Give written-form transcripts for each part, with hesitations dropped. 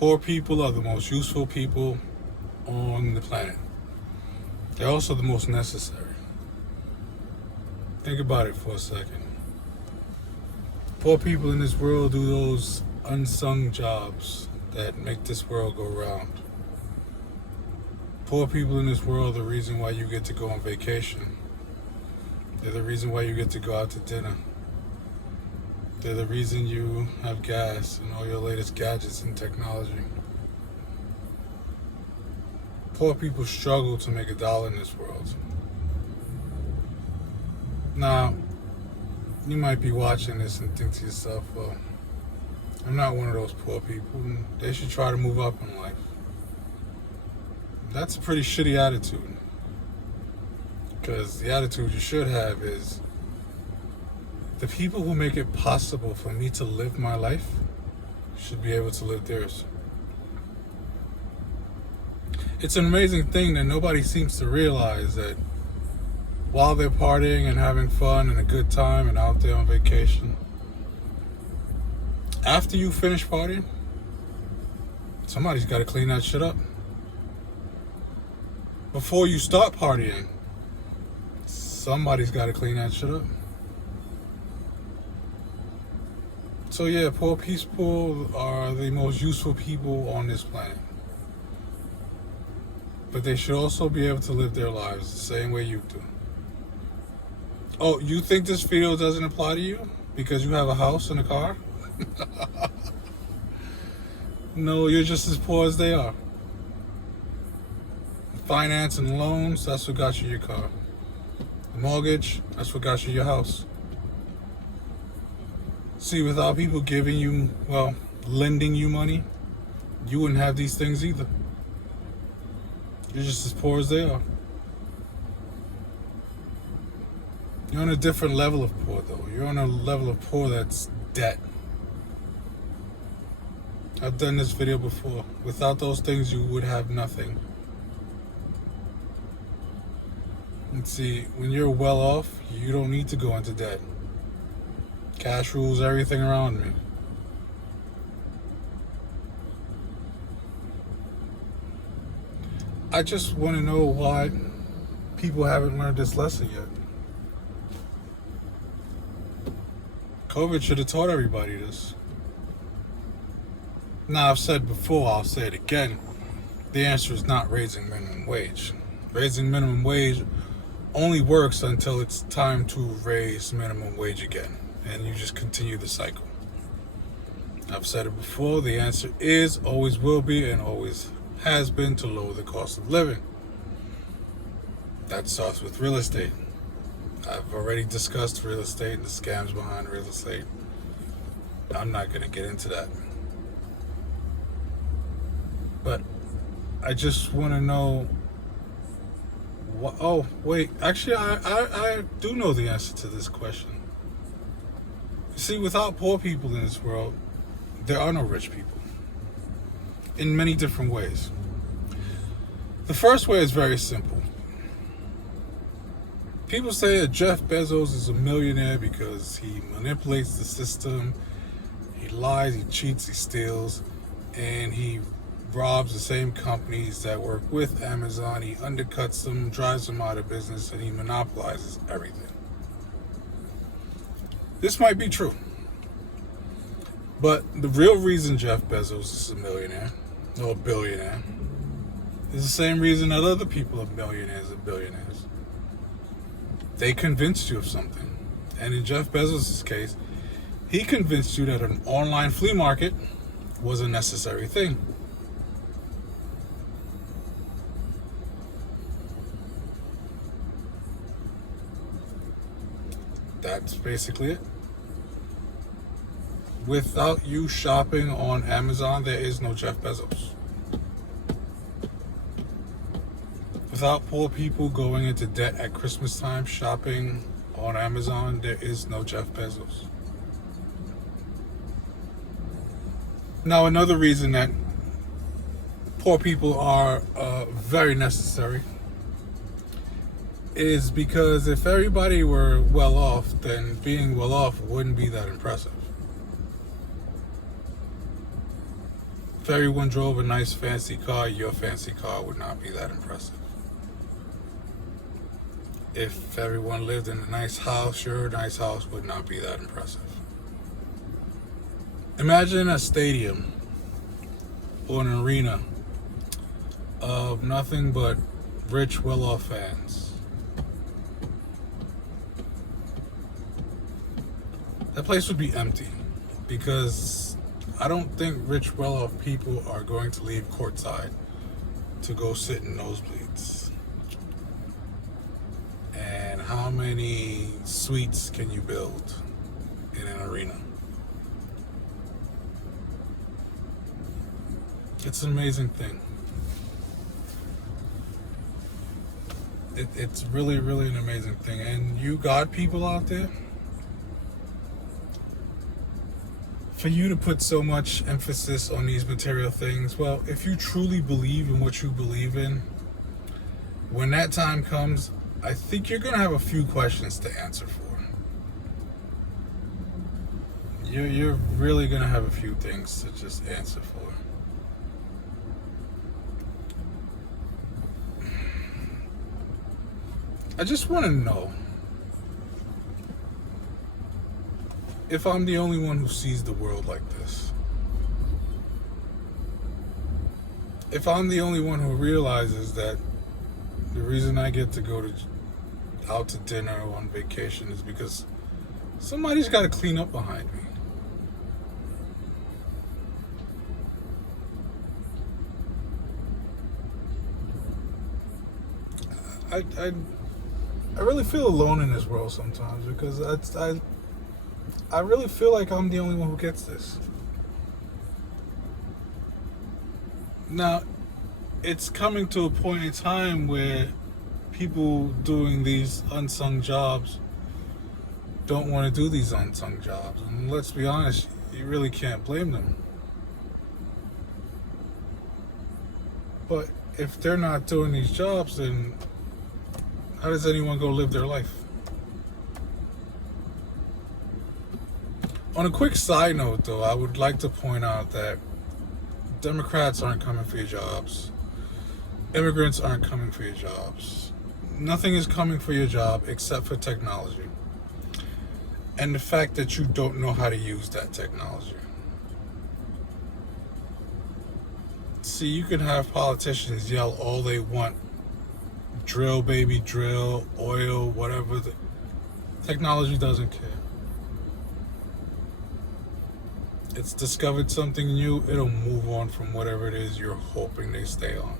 Poor people are the most useful people on the planet. They're also the most necessary. Think about it for a second. Poor people in this world do those unsung jobs that make this world go round. Poor people in this world are the reason why you get to go on vacation. They're the reason why you get to go out to dinner. They're the reason you have gas and all your latest gadgets and technology. Poor people struggle to make $1 in this world. Now, you might be watching this and think to yourself, well, I'm not one of those poor people. They should try to move up in life. That's a pretty shitty attitude. Because the attitude you should have is, the people who make it possible for me to live my life should be able to live theirs. It's an amazing thing that nobody seems to realize that while they're partying and having fun and a good time and out there on vacation, after you finish partying, somebody's got to clean that shit up. Before you start partying, somebody's got to clean that shit up. So yeah, poor people are the most useful people on this planet. But they should also be able to live their lives the same way you do. Oh, you think this video doesn't apply to you because you have a house and a car? No, you're just as poor as they are. Finance and loans, that's what got you your car. The mortgage, that's what got you your house. See, without people giving you, well, lending you money, you wouldn't have these things either. You're just as poor as they are. You're on a different level of poor, though. You're on a level of poor that's debt. I've done this video before. Without those things, you would have nothing. And see, when you're well off, you don't need to go into debt. Cash rules everything around me. I just want to know why people haven't learned this lesson yet. COVID should have taught everybody this. Now, I've said before, I'll say it again. The answer is not raising minimum wage. Raising minimum wage only works until it's time to raise minimum wage again. And you just continue the cycle. I've said it before, the answer is, always will be, and always has been to lower the cost of living. That starts with real estate. I've already discussed real estate and the scams behind real estate. I'm not going to get into that. But I just want to know what, oh, wait, actually, I do know the answer to this question. See, without poor people in this world, there are no rich people. In many different ways. The first way is very simple. People say that Jeff Bezos is a millionaire because he manipulates the system, he lies, he cheats, he steals, and he robs the same companies that work with Amazon. He undercuts them, drives them out of business, and he monopolizes everything. This might be true. But the real reason Jeff Bezos is a millionaire, or a billionaire, is the same reason that other people are millionaires and billionaires. They convinced you of something. And in Jeff Bezos' case, he convinced you that an online flea market was a necessary thing. That's basically it. Without you shopping on Amazon, there is no Jeff Bezos. Without poor people going into debt at Christmas time shopping on Amazon, there is no Jeff Bezos. Now, another reason that poor people are very necessary is because if everybody were well off, then being well off wouldn't be that impressive. If everyone drove a nice fancy car, your fancy car would not be that impressive. If everyone lived in a nice house, your nice house would not be that impressive. Imagine a stadium or an arena of nothing but rich, well-off fans. That place would be empty because I don't think rich, well-off people are going to leave courtside to go sit in nosebleeds. And how many suites can you build in an arena? It's an amazing thing. It's really, really an amazing thing. And you got people out there, for you to put so much emphasis on these material things, well, if you truly believe in what you believe in, when that time comes, I think you're going to have a few questions to answer for. You're really going to have a few things to just answer for. I just want to know if I'm the only one who sees the world like this. If I'm the only one who realizes that the reason I get to go out to dinner or on vacation is because somebody's got to clean up behind me. I really feel alone in this world sometimes because I really feel like I'm the only one who gets this. Now, it's coming to a point in time where people doing these unsung jobs don't want to do these unsung jobs. And let's be honest, you really can't blame them. But if they're not doing these jobs, then how does anyone go live their life? On a quick side note, though, I would like to point out that Democrats aren't coming for your jobs. Immigrants aren't coming for your jobs. Nothing is coming for your job except for technology. And the fact that you don't know how to use that technology. See, you can have politicians yell all they want. Drill, baby, drill, oil, whatever. The technology doesn't care. It's discovered something new, it'll move on from whatever it is you're hoping they stay on.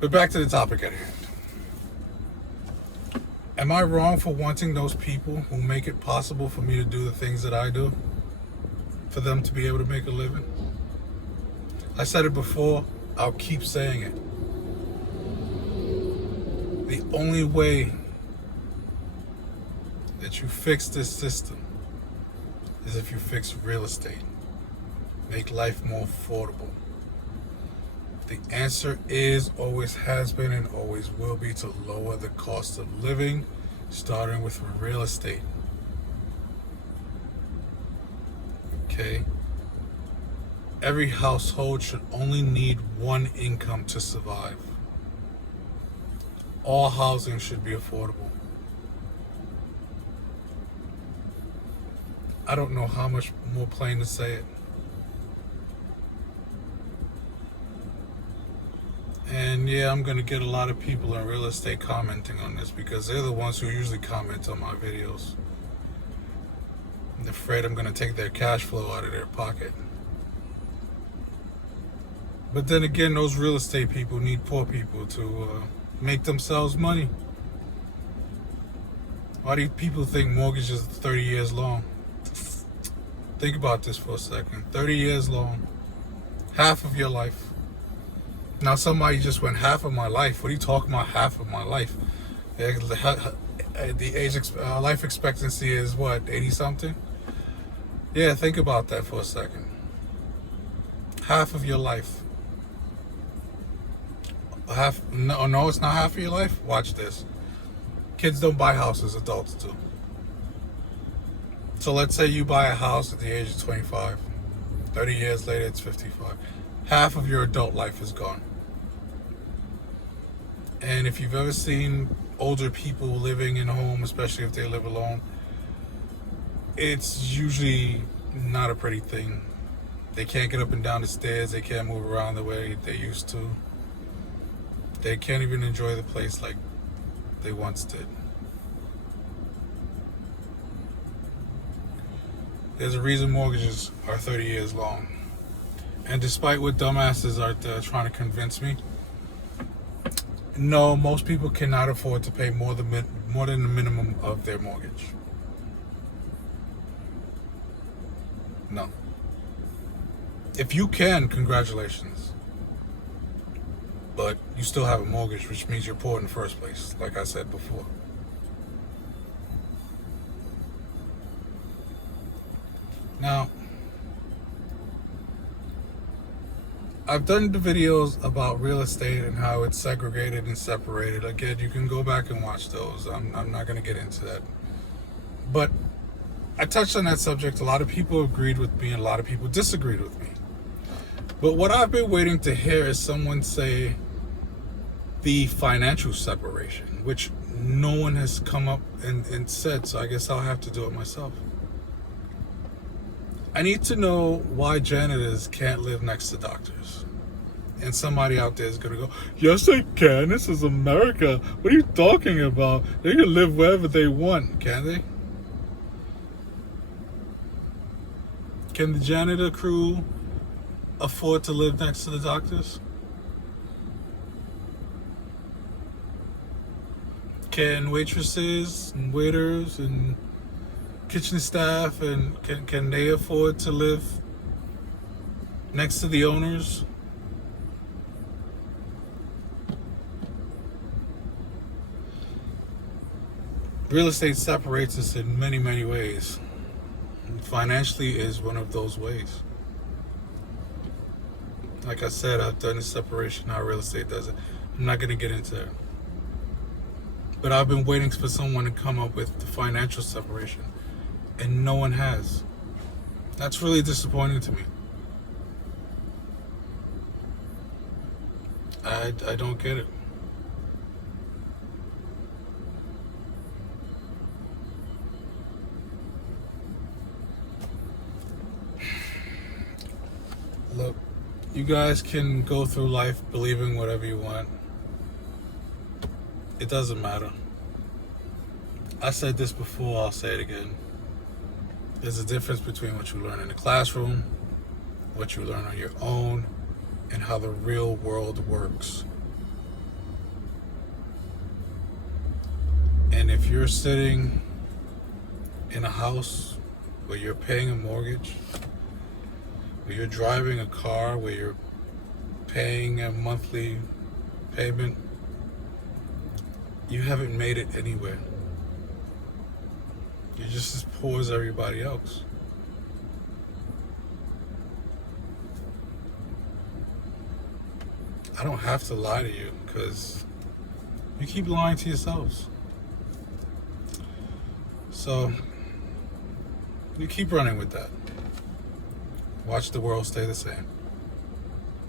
But back to the topic at hand. Am I wrong for wanting those people who make it possible for me to do the things that I do, for them to be able to make a living? I said it before, I'll keep saying it. The only way that you fix this system is if you fix real estate. Make life more affordable. The answer is, always has been, and always will be to lower the cost of living, starting with real estate. Okay? Every household should only need one income to survive. All housing should be affordable. I don't know how much more plain to say it. And yeah, I'm going to get a lot of people in real estate commenting on this because they're the ones who usually comment on my videos. I'm afraid I'm going to take their cash flow out of their pocket. But then again, those real estate people need poor people to make themselves money. Why do people think mortgages are 30 years long? Think about this for a second. 30 years long. Half of your life. Now somebody just went, half of my life? What are you talking about, half of my life? The life expectancy is what, 80 something? Yeah, think about that for a second. Half of your life. No, it's not half of your life. Watch this. Kids don't buy houses, adults do. So let's say you buy a house at the age of 25. 30 years later, it's 55. Half of your adult life is gone. And if you've ever seen older people living in a home, especially if they live alone, it's usually not a pretty thing. They can't get up and down the stairs. They can't move around the way they used to. They can't even enjoy the place like they once did. There's a reason mortgages are 30 years long. And despite what dumbasses are trying to convince me, no, most people cannot afford to pay more than the minimum of their mortgage. No. If you can, congratulations. But you still have a mortgage, which means you're poor in the first place, like I said before. Now, I've done the videos about real estate and how it's segregated and separated. Again, you can go back and watch those. I'm not going to get into that. But I touched on that subject. A lot of people agreed with me and a lot of people disagreed with me. But what I've been waiting to hear is someone say the financial separation, which no one has come up and said, so I guess I'll have to do it myself. I need to know why janitors can't live next to doctors. And somebody out there is going to go, yes, they can. This is America. What are you talking about? They can live wherever they want, can they? Can the janitor crew afford to live next to the doctors? Can waitresses and waiters and kitchen staff and can they afford to live next to the owners? Real estate separates us in many, many ways. Financially is one of those ways. Like I said, I've done the separation, how real estate does it. I'm not going to get into it. But I've been waiting for someone to come up with the financial separation. And no one has. That's really disappointing to me. I don't get it. Look, you guys can go through life believing whatever you want. It doesn't matter. I said this before, I'll say it again. There's a difference between what you learn in the classroom, what you learn on your own, and how the real world works. And if you're sitting in a house where you're paying a mortgage, where you're driving a car, where you're paying a monthly payment, you haven't made it anywhere. You're just as poor as everybody else. I don't have to lie to you because you keep lying to yourselves. So you keep running with that. Watch the world stay the same.